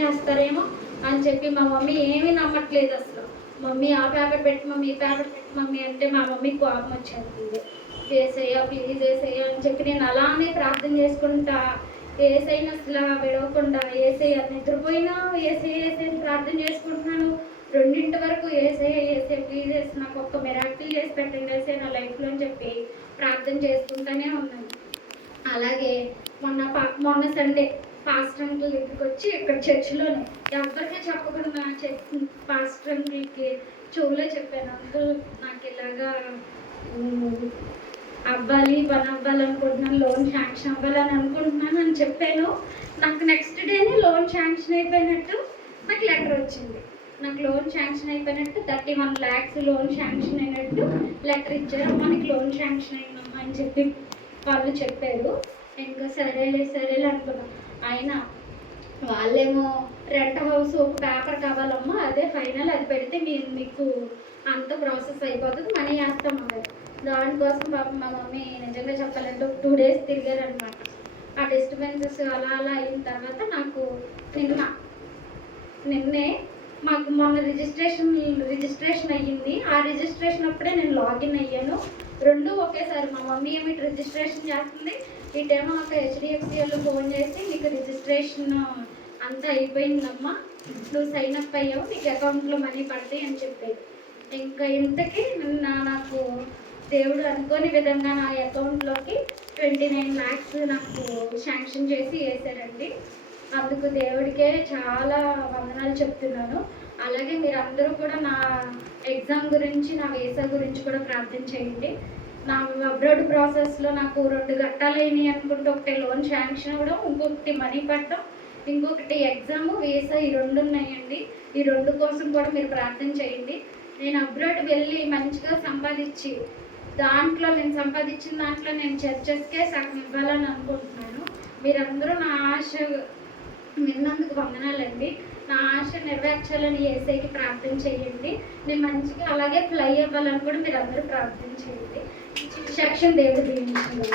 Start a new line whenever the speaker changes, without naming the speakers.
చేస్తారేమో అని చెప్పి మా మమ్మీ ఏమీ నమ్మట్లేదు అసలు. మమ్మీ ఆ పేపర్ పెట్టి మమ్మీ ఈ పేపర్ పెట్టి మమ్మీ అంటే మా మమ్మీ కోపం వచ్చింది ఏసయ్య ప్లీజ్ ఏసయ్య అని చెప్పి నేను అలానే ప్రార్థన చేసుకుంటా. ఏసైన అసలు విడవకుండా ఏసయ్య నిద్రపోయినా ఏసై ఏసై ప్రార్థన చేసుకుంటున్నాను. రెండింటి వరకు ఏసయ్య ఏసే ప్లీజ్ వేసి నాకు ఒక్క మెరాకిల్ చేసి పెట్టండి ఏసై నా లైఫ్లో అని చెప్పి ప్రార్థన చేసుకుంటూనే ఉన్నాను. అలాగే మొన్న పా- మొన్న సండే పాస్టర్ అంకుల్ దగ్గరికి వచ్చి ఇక్కడ చర్చిలోనే ఎవరికీ చెప్పకుండా చెప్ పాస్టర్ అంకుల్కి చెవులో చెప్పాను అంకుల్ నాకు ఇలాగా అవ్వాలి పని అవ్వాలి అనుకుంటున్నాను లోన్ శాంక్షన్ అవ్వాలని అనుకుంటున్నాను అని చెప్పాను. నాకు నెక్స్ట్ డేనే లోన్ శాంక్షన్ అయిపోయినట్టు నాకు లెటర్ వచ్చింది. నాకు లోన్ శాంక్షన్ అయిపోయినట్టు thirty one lakhs loan sanction అయినట్టు లెటర్ ఇచ్చారు. మనకి లోన్ శాంక్షన్ అయిందమ్మా అని చెప్పి వాళ్ళు చెప్పారు. ఇంకా సరేలే సరేలే అనుకున్నాను అయినా వాళ్ళేమో రెంట్ హౌస్ ఒక పేపర్ కావాలమ్మా అదే ఫైనల్ అది పెడితే మీరు మీకు అంత ప్రాసెస్ అయిపోతుంది మనీ వేస్తాం అన్నారు దానికోసం పాపం మా మమ్మీ నిజంగా చెప్పాలంటే ఒక టూ డేస్ తిరిగారనమాట ఆ డిస్టర్బెన్సెస్ అలా అలా అయిన తర్వాత నాకు నిన్న నిన్నే మాకు మొన్న రిజిస్ట్రేషన్ రిజిస్ట్రేషన్ అయ్యింది. ఆ రిజిస్ట్రేషన్ అప్పుడే నేను లాగిన్ అయ్యాను. రెండు ఒకేసారి మా మమ్మీ ఏమి రిజిస్ట్రేషన్ చేస్తుంది. ఇటేమో ఒక హెచ్డిఎఫ్సిఎల్ ఫోన్ చేసి నీకు రిజిస్ట్రేషన్ అంతా అయిపోయిందమ్మా. నువ్వు సైన్ అప్ అయ్యావు నీకు అకౌంట్లో మనీ పడతాయి అని చెప్పేది. ఇంకా ఇంతకీ నిన్న నాకు దేవుడు అనుకోని విధంగా నా అకౌంట్లోకి ట్వంటీ నైన్ ల్యాక్స్ నాకు శాంక్షన్ చేసి వేశారండి. అందుకు దేవుడికే చాలా వందనాలు చెప్తున్నాను. అలాగే మీరందరూ కూడా నా ఎగ్జామ్ గురించి నా వీసా గురించి కూడా ప్రార్థన చేయండి. నా అబ్రాడ్ ప్రాసెస్లో నాకు రెండు గట్టాలేని అనుకుంటే ఒకటి లోన్ శాంక్షన్ అవ్వడం ఇంకొకటి మనీ పట్టడం ఇంకొకటి ఎగ్జామ్ వీసా ఈ రెండు ఉన్నాయండి. ఈ రెండు కోసం కూడా మీరు ప్రార్థన చేయండి. నేను అబ్రాడ్ వెళ్ళి మంచిగా సంపాదించి దాంట్లో నేను సంపాదించిన దాంట్లో నేను చర్చెస్కే సగం ఇవ్వాలని అనుకుంటున్నాను. మీరందరూ నా ఆశ విన్నందుకు వందనాలండి. నా ఆశ నెరవేర్చాలని ఏసైకి ప్రార్థన చేయండి. నేను మంచిగా అలాగే ఫ్లై అవ్వాలని కూడా మీరు అందరూ ప్రార్థన చేయండి. సెక్షన్ దేవుడు దీవించండి.